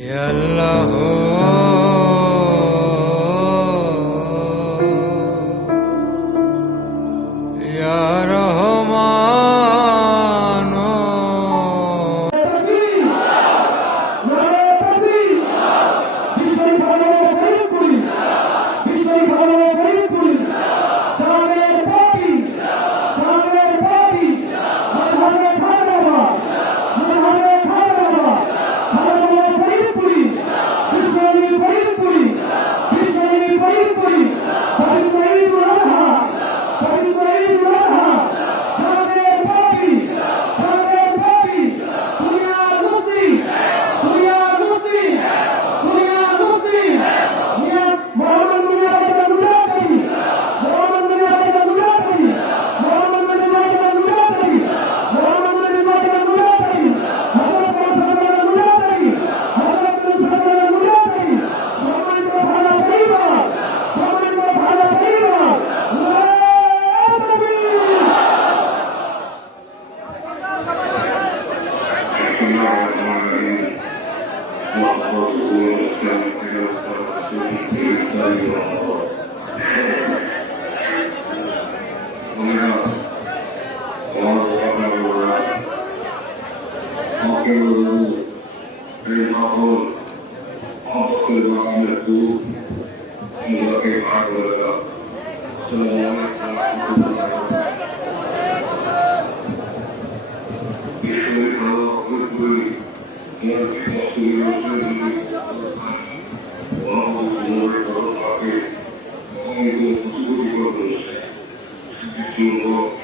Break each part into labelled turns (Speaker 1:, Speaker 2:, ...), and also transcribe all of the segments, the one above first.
Speaker 1: Ya Allah
Speaker 2: oh. Thank you. এরা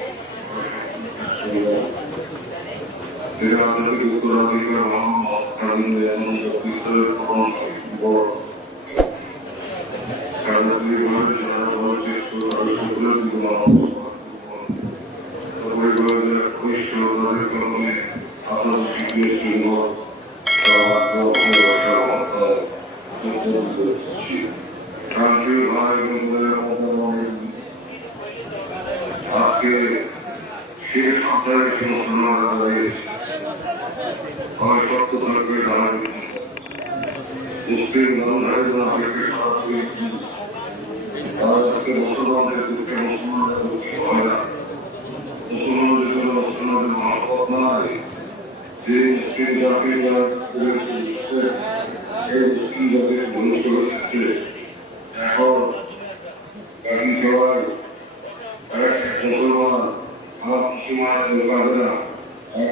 Speaker 2: শেষ সপ্তাহে মুসলমান রয়েছে আমার সত্য থাকবে দাঁড়াবে মুসলিম ধর্মের আমাকে সরাসরি আর আজকে মুসলমানদের দুঃখে মুসলমানদের দুঃখে হয় না মুসলমানদের জন্য মুসলমানদের মহাপত নাই যে মুসলিম জাতিরা সেই মুসলিম জাতির হচ্ছে এখন বাকি সবাই এক মুসলমান আমার মুসলমানের কাজরা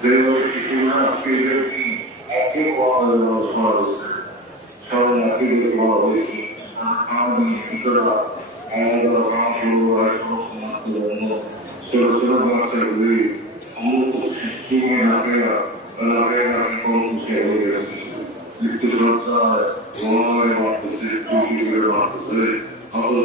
Speaker 2: এক এক এক মহম্মদ বলছে আজকে শিশুরা আমাদের কাম মনোনয় মারতেছে খুশি করে মারতেছে আমাদের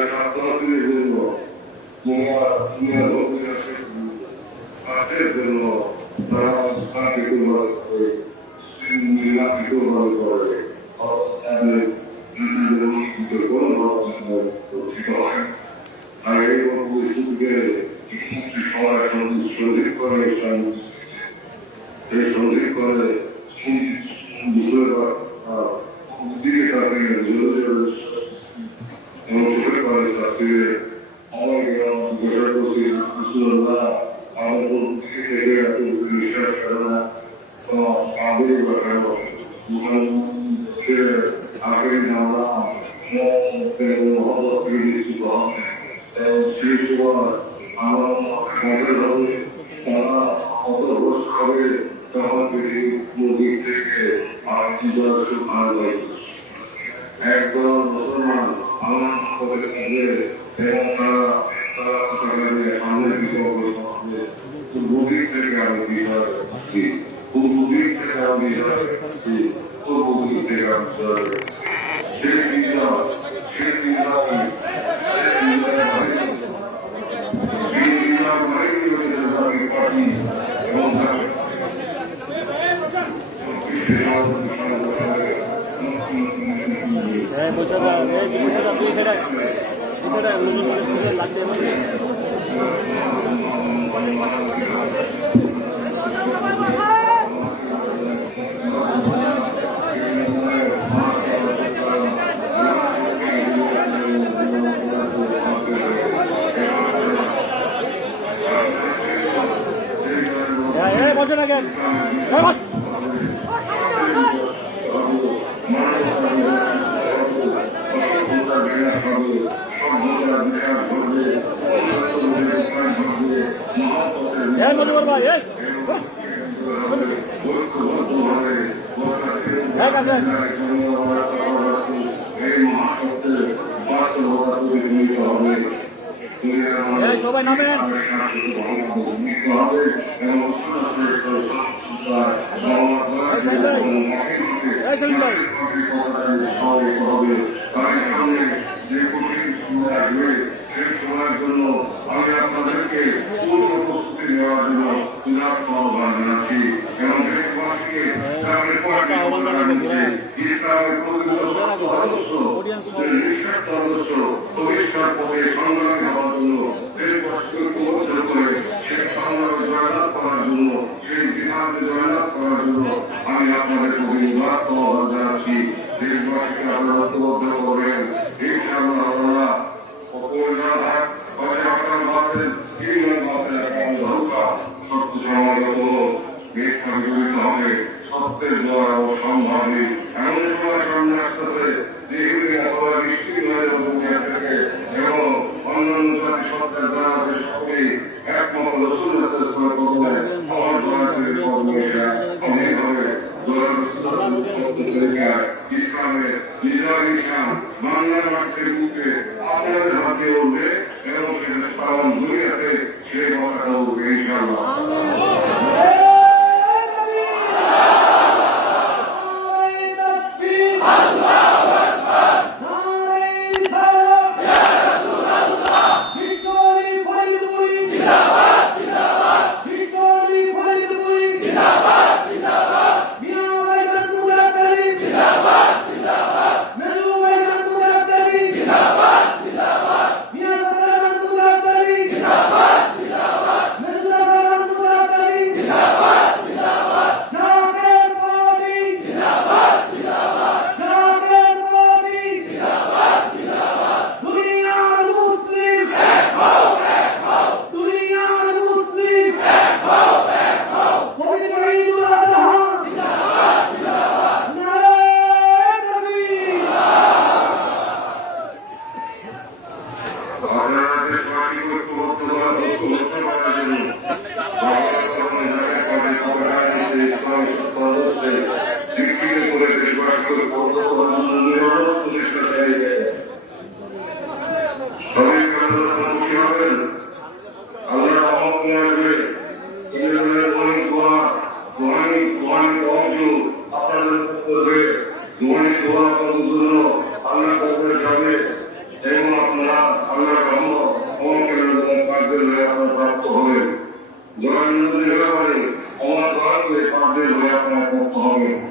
Speaker 2: কারণ এই সঙ্গে করে বিষয়টা দিকে তাকে এবং চোখে করে তাকে আমার গোসা করছি না আমার দিকে থেকে এত বিশ্বাস করে না আমাদের সে আগে আমরা মহাপ্রী এবং সেই সময় আমার মনে হবে তারা কত করে আমাদের নদীর থেকে আরেকটি জলাশয় মারা যায় একদল মুসলমান আমার সকলের মধ্যে এবং তারা তারা তাদের আমাদের বিপদ নদীর থেকে আমি বিজয় আসছি নদীর থেকে আমি বিজয় আসছি
Speaker 3: সেই বিজয় দুশো টাকা দুশো টাকা দুশো টাকা লাগবে সবাই নামেন
Speaker 2: আমি আপনাদেরকে পূর্ণ প্রস্তুতি নেওয়ার জন্য সুযোগ আহ্বান জানাচ্ছি। সংগ্রামে হওয়ার জন্য ইসলামের নিজের ইসলাম বাংলার মানুষের মুখে আপনাদের সেই কথাটা ইনশাল্লাহ 嗯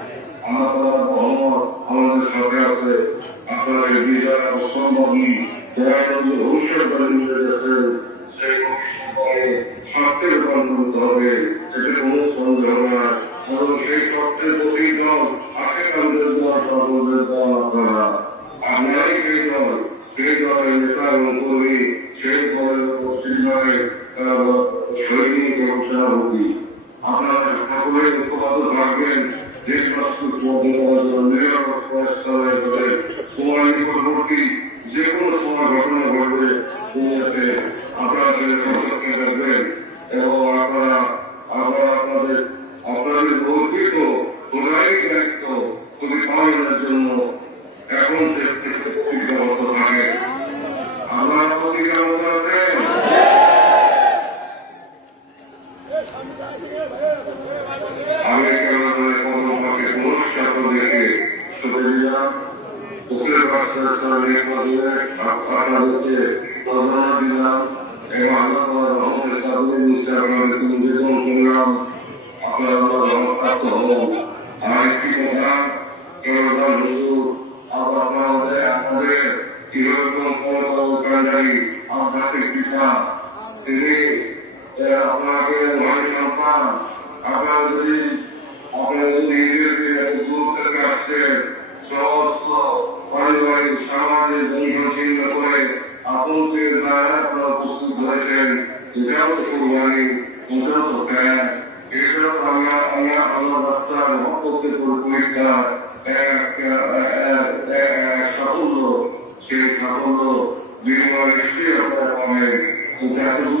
Speaker 2: আমার মোহাম্মদ আমাদের সাথে আছে। আপনারা এই কর্মকারী আপনাদের পিতা তিনি আপনাকে ভাই সন্তান আপনারা যদি আপনারা যদি নিজেদের দূর থেকে আসছেন সমস্ত পারিবারিক, সামাজিক বন্ধু করে আতঙ্কের দ্বারা আপনারা উপস্থিত হয়েছেন। এটাও তো কুরবানি, এটাও তো ত্যাগ এটাও আমরা আমরা আল্লাহ রাস্তার মহত্বের পরীক্ষা এক সাফল্য সেই সাফল্য বিনিময় নিশ্চয়ই আপনারা পাবেন কিন্তু এত দূর থেকে করে আসছে আমি ভাই বলেছিল আপনাদেরকে রক্ষা দিলে কেননা কষ্ট পাবেন কারণ আমাদের সন্তানরা তোমারই সন্তানরা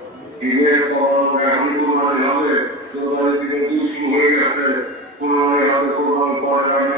Speaker 2: আপনারা এখন কোরবানি হবে কোরবানি থেকে কি গেছে কোরবানি হবে কোরবানি পরে আমি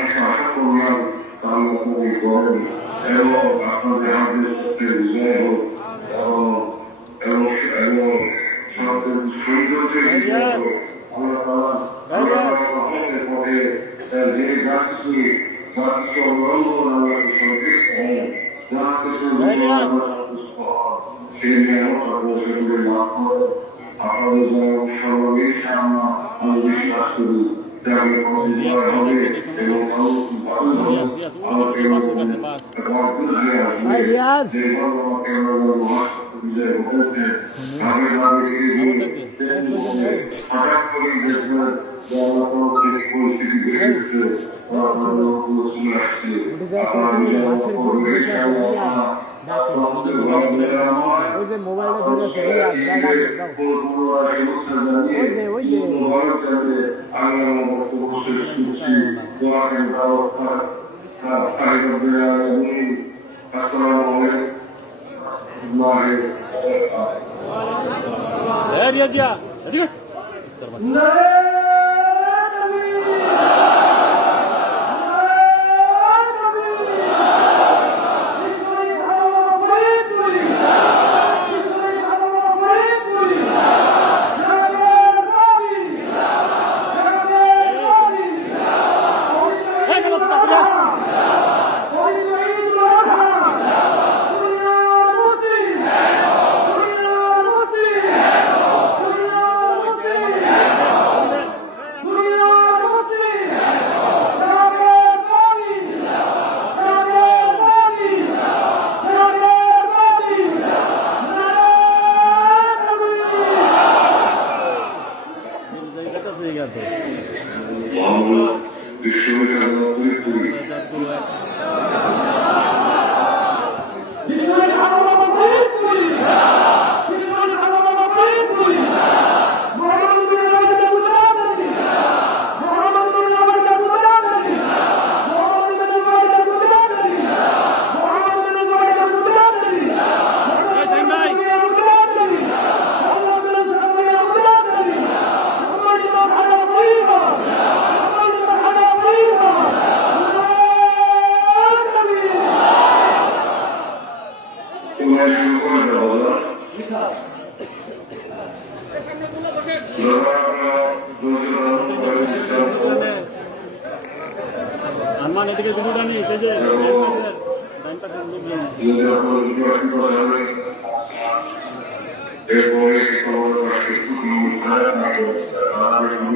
Speaker 2: আশা করলাম তাহলে করেন এবং আপনাদের হাতে সত্যের বিজয় হোক এবং এবং এবং সত্যের সৌন্দর্যের বিজয় আমরা তারা আমাদের পথে যে যাচ্ছি যাচ্ছি অবলম্বন আমরা সন্তুষ্ট হন যা কিছু সেই নিয়ামত আপনাদের সঙ্গে লাভ করে আপনাদের যেন সর্ববেশ আমরা আমি বিশ্বাস করি যাবে কমিশনার হবে এবং ভালো আমাকে পরিস্থিতি
Speaker 3: ওই যে মোবাইলে ঘুরে ওই যে
Speaker 2: ওই যে আসসালামু আলাইকুম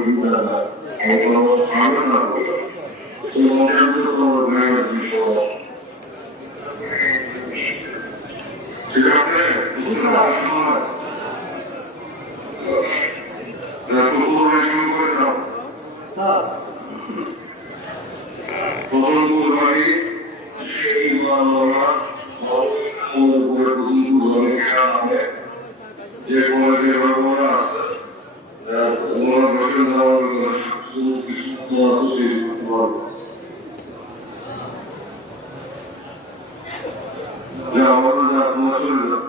Speaker 2: that I will honor so long as the Lord married before. Is that يا الله ما صلى